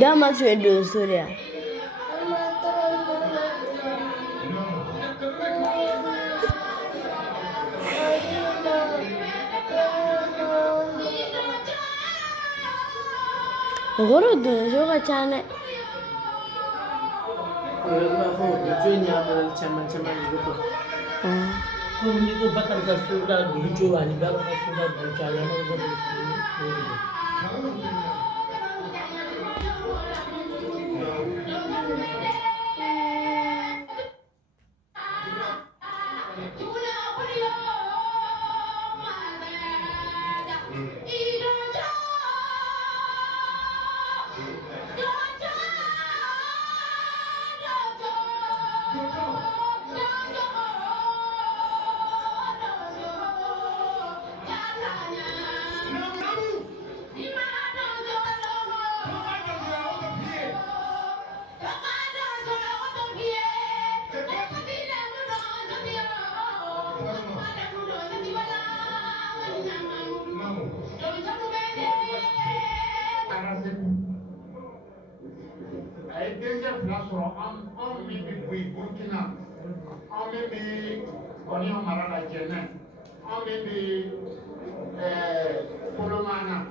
Dama tu do Surya. Goro do joga chane. Kuni ko bakal ka suka gujo ani bakal ka suka gujo ani mo ko I danger plus on me we Burkina, on maybe Konyo Marala Jene, on maybe Polomana.